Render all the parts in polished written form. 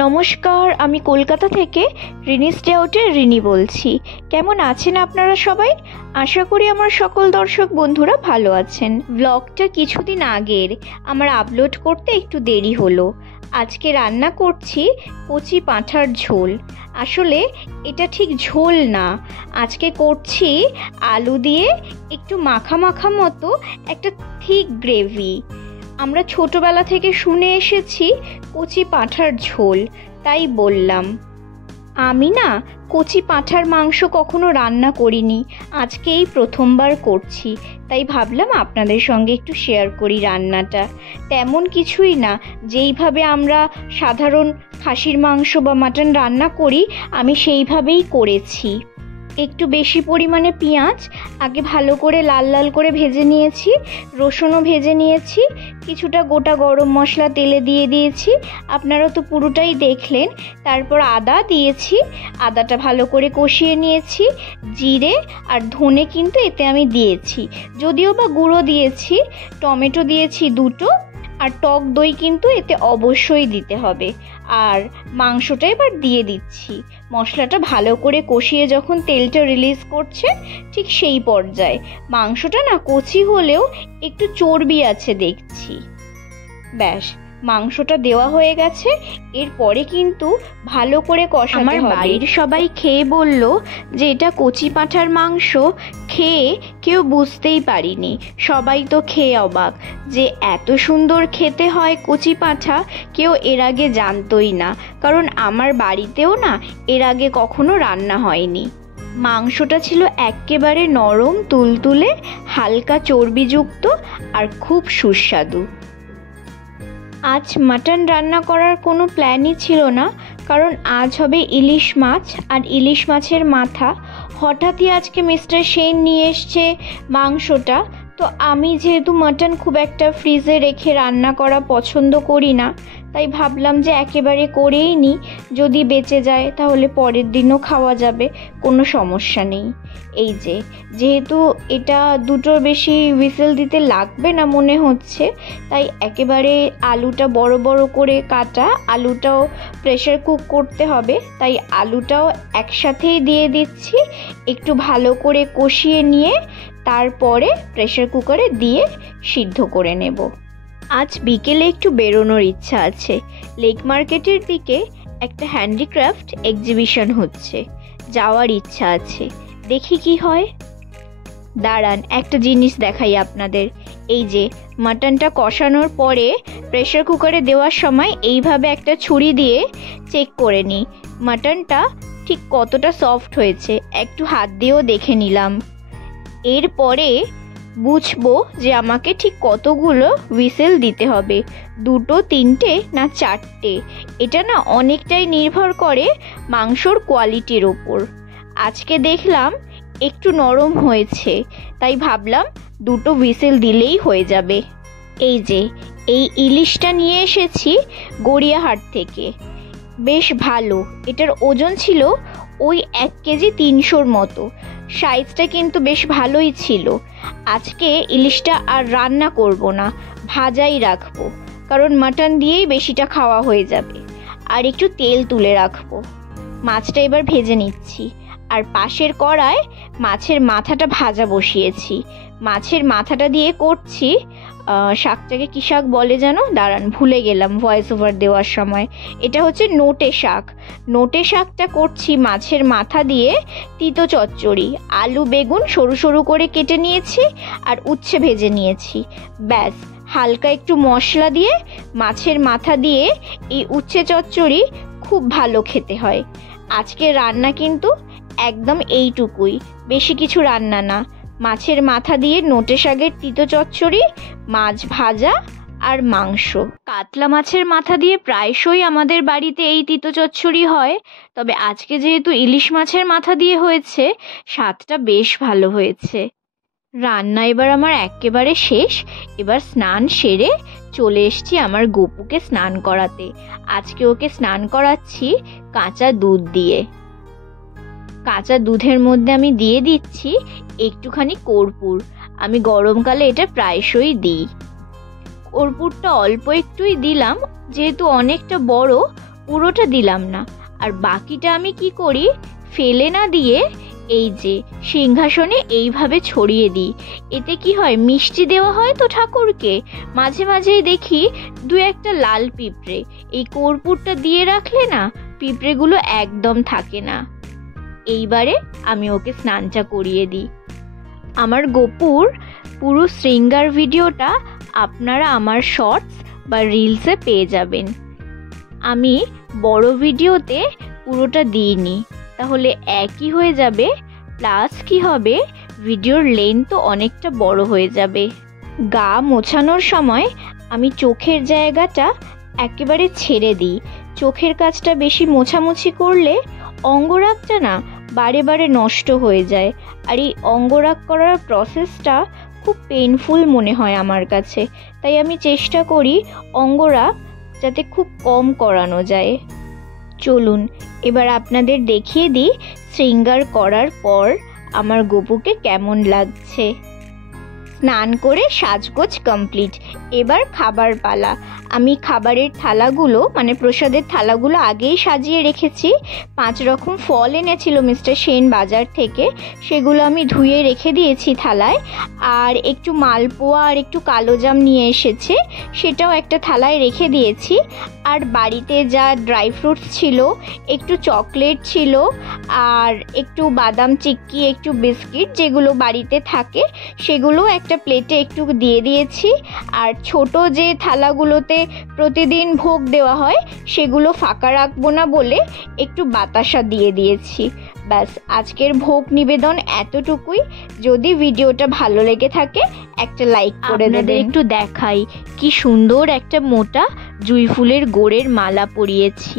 নমস্কার, আমি কলকাতা থেকে রিনিস ডাউটের রিনি বলছি। কেমন আছেন আপনারা সবাই? আশা করি আমার সকল দর্শক বন্ধুরা ভালো আছেন। ব্লগটা কিছুদিন আগের, আমার আপলোড করতে একটু দেরি হলো। আজকে রান্না করছি কচি পাঁঠার ঝোল। আসলে এটা ঠিক ঝোল না, আজকে করছি আলু দিয়ে একটু মাখা মাখা মতো একটা থিক গ্রেভি। আমরা ছোটবেলা থেকে শুনে এসেছি কচি পাঁঠার ঝোল, তাই বললাম। আমি না কচি পাঁঠার মাংস কখনো রান্না করিনি, আজকেই প্রথমবার করছি, তাই ভাবলাম আপনাদের সঙ্গে একটু শেয়ার করি রান্নাটা। তেমন কিছুই না, যেইভাবে আমরা সাধারণ খাসির মাংস বা মাটন রান্না করি আমি সেইভাবেই করেছি। একটু বেশি পরিমাণে পেঁয়াজ আগে ভালো করে লাল লাল করে ভেজে নিয়েছি, রসুনও ভেজে নিয়েছি, কিছুটা গোটা গরম মশলা তেলে দিয়ে দিয়েছি, আপনারা তো পুরোটাই দেখলেন। তারপর আদা দিয়েছি, আদাটা ভালো করে কষিয়ে নিয়েছি। জিরে আর ধনে কিন্তু এতে আমি দিয়েছি, যদিও বা গুঁড়ো দিয়েছি। টমেটো দিয়েছি দুটো, আর টক দই কিন্তু এতে অবশ্যই দিতে হবে। আর মাংসটা এবার দিয়ে দিচ্ছি। মশলাটা ভালো করে কষিয়ে যখন তেলটা রিলিজ করছে ঠিক সেই পর্যায়ে মাংসটা না কচি হলেও একটু চর্বি আছে দেখছি। ব্যাস, মাংসটা দেওয়া হয়ে গেছে। এরপরে কিন্তু ভালো করে কষাতে হবে। আমার বাড়ির সবাই খেয়ে বলল যে এটা কচি পাঁঠার মাংস, খেয়ে কেউ বুঝতেই পারিনি। সবাই তো খেয়ে অবাক যে এত সুন্দর খেতে হয় কচি পাঁঠা, কেউ এর আগে জানতোই না। কারণ আমার বাড়িতেও না এর আগে কখনো রান্না হয়নি। মাংসটা ছিল একেবারে নরম তুলতুলে, হালকা চর্বিযুক্ত আর খুব সুস্বাদু। আজ মাটন রান্না করার কোনো প্ল্যানই ছিল না, কারণ আজ হবে ইলিশ মাছ আর ইলিশ মাছের মাথা। হঠাৎই আজকে মিস্টার সেন নিয়ে এসছে মাংসটা। তো আমি যেহেতু মাটন খুব একটা ফ্রিজে রেখে রান্না করা পছন্দ করি না, তাই ভাবলাম যে একেবারে করেই নিই, যদি বেঁচে যায় তাহলে পরের দিনও খাওয়া যাবে, কোনো সমস্যা নেই। এই যেহেতু এটা দুটোর বেশি হুইসেল দিতে লাগবে না মনে হচ্ছে, তাই একেবারে আলুটা বড় বড় করে কাটা, আলুটাও প্রেশার কুক করতে হবে, তাই আলুটাও একসাথেই দিয়ে দিচ্ছি। একটু ভালো করে কষিয়ে নিয়ে তারপরে প্রেশার কুকারে দিয়ে সিদ্ধ করে নেব। আজ বিকেলে একটু বেরোনোর ইচ্ছা আছে। লেক মার্কেটের দিকে একটা হ্যান্ডিক্রাফট এক্সিবিশন হচ্ছে, যাওয়ার ইচ্ছা আছে, দেখি কি হয়। দাঁড়ান একটা জিনিস দেখাই আপনাদের। এই যে মাটনটা কষানোর পরে প্রেশার কুকারে দেওয়ার সময় এইভাবে একটা ছুরি দিয়ে চেক করে নিই মাটনটা ঠিক কতটা সফট হয়েছে, একটু হাত দিয়েও দেখে নিলাম। এরপরে বুঝবো যে আমাকে ঠিক কতগুলো হুইসেল দিতে হবে, 2, 3 না 4। এটা না অনেকটাই নির্ভর করে মাংসর কোয়ালিটির ওপর। আজকে দেখলাম একটু নরম হয়েছে, তাই ভাবলাম 2 হুইসেল দিলেই হয়ে যাবে। এই ইলিশটা নিয়ে এসেছি গড়িয়াহাট থেকে, বেশ ভালো। এটার ওজন ছিল ওই 1 কেজি 300 মতো। সাইজটা কিন্তু বেশ ভালোই ছিল। আজকে ইলিশটা আর রান্না করব না, ভাজাই রাখবো, কারণ মাটন দিয়েই বেশিটা খাওয়া হয়ে যাবে। আর একটু তেল তুলে রাখবো। মাছটা এবার ভেজে নিচ্ছি, আর পাশের কড়ায় মাছের মাথাটা ভাজা বসিয়েছি। মাছের মাথাটা দিয়ে করছি শাকটাকে কি শাক বলে যেন, দাঁড়ান ভুলে গেলাম ভয়েস ওভার দেওয়ার সময়। এটা হচ্ছে নোটে শাক। নোটে শাকটা করছি মাছের মাথা দিয়ে তিতো চচ্চড়ি। আলু বেগুন সরু সরু করে কেটে নিয়েছি, আর উচ্ছে ভেজে নিয়েছি। ব্যাস, হালকা একটু মশলা দিয়ে মাছের মাথা দিয়ে এই উচ্ছে চচ্চড়ি খুব ভালো খেতে হয়। আজকে রান্না কিন্তু একদম এইটুকুই, বেশি কিছু রান্না না। মাছের মাথা দিয়ে নোটে শাকের তিতো চচ্চড়ি, মাছ ভাজা আর মাংস। কাতলা মাছের মাথা দিয়ে প্রায়শই আমাদের বাড়িতে এই তিতো চচ্চড়ি হয়, তবে আজকে যেহেতু ইলিশ মাছের মাথা দিয়ে হয়েছে, স্বাদটা বেশ ভালো হয়েছে। রান্না এবার আমার একেবারে শেষ। এবার স্নান সেরে চলে এসেছি আমার গপুকে স্নান করাতে। আজকে ওকে স্নান করাচ্ছি কাঁচা দুধ দিয়ে। কাঁচা দুধের মধ্যে আমি দিয়ে দিচ্ছি একটুখানি কর্পূর। আমি গরমকালে এটা প্রায়শই দিই। কর্পূরটা অল্প একটুই দিলাম, যেহেতু অনেকটা বড় পুরোটা দিলাম না। আর বাকিটা আমি কি করি, ফেলে না দিয়ে এই যে সিংহাসনে এইভাবে ছড়িয়ে দিই। এতে কি হয়, মিষ্টি দেওয়া হয় তো ঠাকুরকে, মাঝে মাঝেই দেখি দু একটা লাল পিঁপড়ে। এই কর্পূরটা দিয়ে রাখলে না পিঁপড়েগুলো একদম থাকে না। এইবারে আমি ওকে স্নানটা করিয়ে দিই। আমার গোপুর পুরো শৃঙ্গার ভিডিওটা আপনারা আমার শর্টস বা রিলসে পেয়ে যাবেন। আমি বড় ভিডিওতে পুরোটা দিইনি, তাহলে একই হয়ে যাবে, প্লাস কি হবে, ভিডিওর লেন্থও অনেকটা বড় হয়ে যাবে। গা মোছানোর সময় আমি চোখের জায়গাটা একেবারে ছেড়ে দিই। চোখের কাজটা বেশি মোছামুছি করলে অঙ্গরাগটা না বারে বারে নষ্ট হয়ে যায়। আর এই অঙ্গরাগ করার প্রসেসটা খুব পেইনফুল মনে হয় আমার কাছে, তাই আমি চেষ্টা করি অঙ্গরাগ যাতে খুব কম করানো যায়। চলুন এবার আপনাদের দেখিয়ে দিই শৃঙ্গার করার পর আমার গোপুকে কেমন লাগছে। স্নান করে সাজগোজ কমপ্লিট, এবার খাবার পালা। আমি খাবারের থালাগুলো মানে প্রসাদের থালাগুলো আগেই সাজিয়ে রেখেছি। 5 রকম ফল এনেছিল মিস্টার সেন বাজার থেকে, সেগুলো আমি ধুয়ে রেখে দিয়েছি থালায়। আর একটু মালপোয়া আর একটু কালোজাম নিয়ে এসেছে, সেটাও একটা থালায় রেখে দিয়েছি। আর বাড়িতে যা ড্রাই ফ্রুটস ছিল, একটু চকলেট ছিল, আর একটু বাদাম চিক্কি, একটু বিস্কিট যেগুলো বাড়িতে থাকে সেগুলো একটা প্লেটে একটু দিয়ে দিয়েছি। আর ছোট যে থালাগুলোতে প্রতিদিন ভোগ দেওয়া হয় সেগুলো ফাঁকা রাখবো না বলে একটু বাতাসা দিয়ে দিয়েছি। ব্যাস, আজকের ভোগ নিবেদন এতটুকুই। যদি ভিডিওটা ভালো লেগে থাকে একটা লাইক করে দেবেন। একটু দেখাই কি সুন্দর একটা মোটা জুঁই ফুলের গোড়ের মালা পরিয়েছি।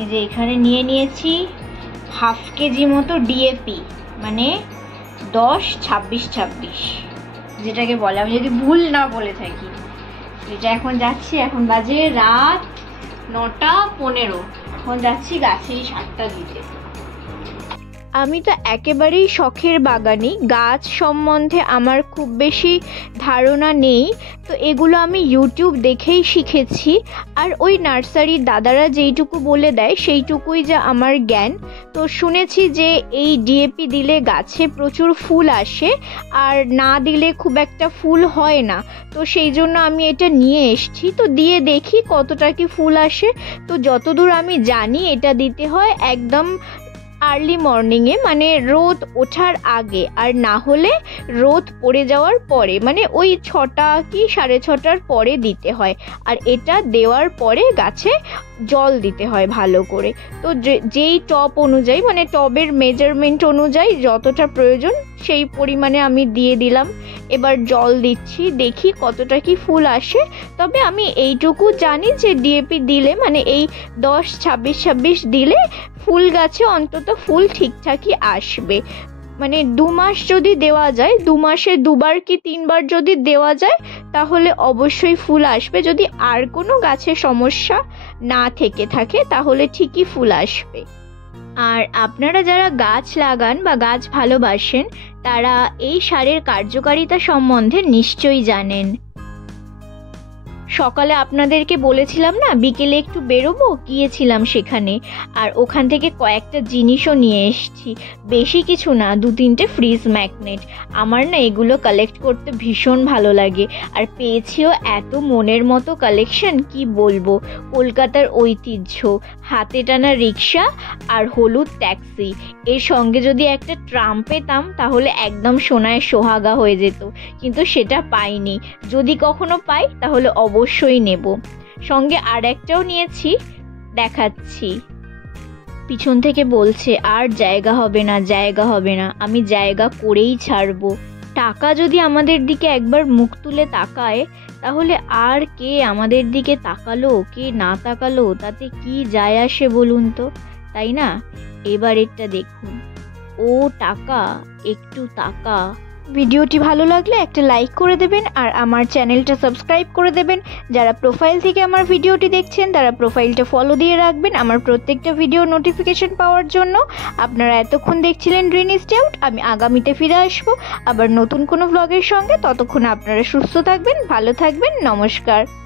এই যে এখানে নিয়ে নিয়েছি হাফ কেজি মতো ডিএপি, মানে 10, 26, 26 যেটাকে বলে, আমি যদি ভুল না বলে থাকি। এটা এখন যাচ্ছি, এখন বাজে রাত 9:15, এখন যাচ্ছি গাছের সারটা দিতে। আমি তো একেবারেই শখের বাগানি, গাছ সম্বন্ধে আমার খুব বেশি ধারণা নেই, তো এগুলো আমি ইউটিউব দেখেই শিখেছি। আর ওই নার্সারির দাদারা যেইটুকু বলে দেয় সেইটুকুই যা আমার জ্ঞান। তো শুনেছি যে এই ডিএপি দিলে গাছে প্রচুর ফুল আসে, আর না দিলে খুব একটা ফুল হয় না। তো সেই জন্য আমি এটা নিয়ে এসেছি, তো দিয়ে দেখি কতটা কি ফুল আসে। তো যতদূর আমি জানি এটা দিতে হয় একদম আর্লি মর্নিংয়ে, মানে রোদ ওঠার আগে, আর না হলে রোদ পড়ে যাওয়ার পরে, মানে ওই 6টা কি 6:30টার পরে দিতে হয়। আর এটা দেওয়ার পরে গাছে জল দিতে হয় ভালো করে। তো যেই টব অনুযায়ী, মানে টবের মেজারমেন্ট অনুযায়ী যতটা প্রয়োজন সেই পরিমাণে আমি দিয়ে দিলাম। এবার জল দিচ্ছি, দেখি কতটা কি ফুল আসে। তবে আমি এইটুকু জানি যে ডিএপি দিলে, মানে এই 10, 26, 26 দিলে ফুল গাছে অন্তত ফুল ঠিকঠাকই আসবে। মানে 2 মাস যদি দেওয়া যায়, 2 মাসে 2বার কি 3বার যদি দেওয়া যায় তাহলে অবশ্যই ফুল আসবে। যদি আর কোনো গাছে সমস্যা না থেকে থাকে তাহলে ঠিকই ফুল আসবে। আর আপনারা যারা গাছ লাগান বা গাছ ভালোবাসেন তারা এই সারের কার্যকারিতা সম্বন্ধে নিশ্চয়ই জানেন। সকালে আপনাদেরকে বলেছিলাম না বিকেলে একটু বেরোবো, গিয়েছিলাম সেখানে। আর ওখান থেকে কয়েকটা জিনিসও নিয়ে এসেছি, বেশি কিছু না, 2-3টে ফ্রিজ ম্যাগনেট। আমার না এগুলো কালেক্ট করতে ভীষণ ভালো লাগে। আর পেয়েছিও এত মনের মতো কালেকশন, কি বলবো। কলকাতার ঐতিহ্য, হাতে টানা রিক্সা আর হলুদ ট্যাক্সি, এর সঙ্গে যদি একটা ট্রাম পেতাম তাহলে একদম সোনায় সোহাগা হয়ে যেত। কিন্তু সেটা পাইনি, যদি কখনো পাই তাহলে অবশ্যই নেব। সঙ্গে আর একটাও নিয়েছি, দেখাচ্ছি। পিছন থেকে বলছে আর জায়গা হবে না, জায়গা হবে না। আমি জায়গা করেই ছাড়বো। টাকা যদি আমাদের দিকে একবার মুখ তুলে তাকায় তাহলে আর কে আমাদের দিকে তাকালো কে না তাকালো তাতে কি যায় আসে বলুন তো, তাই না? এবার এটা দেখুন, ও টাকা একটু তাকা, ভিডিওটি ভালো লাগলে একটা লাইক করে দেবেন আর আমার চ্যানেলটা সাবস্ক্রাইব করে দেবেন। যারা প্রোফাইল থেকে আমার ভিডিওটি দেখছেন তারা প্রোফাইলটা ফলো দিয়ে রাখবেন আমার প্রত্যেকটা ভিডিও নোটিফিকেশন পাওয়ার জন্য। আপনারা এতক্ষণ দেখছিলেন রিনিস ডাউট। আমি আগামীতে ফিরে আসবো আবার নতুন কোনো ভ্লগের সঙ্গে। ততক্ষণ আপনারা সুস্থ থাকবেন, ভালো থাকবেন। নমস্কার।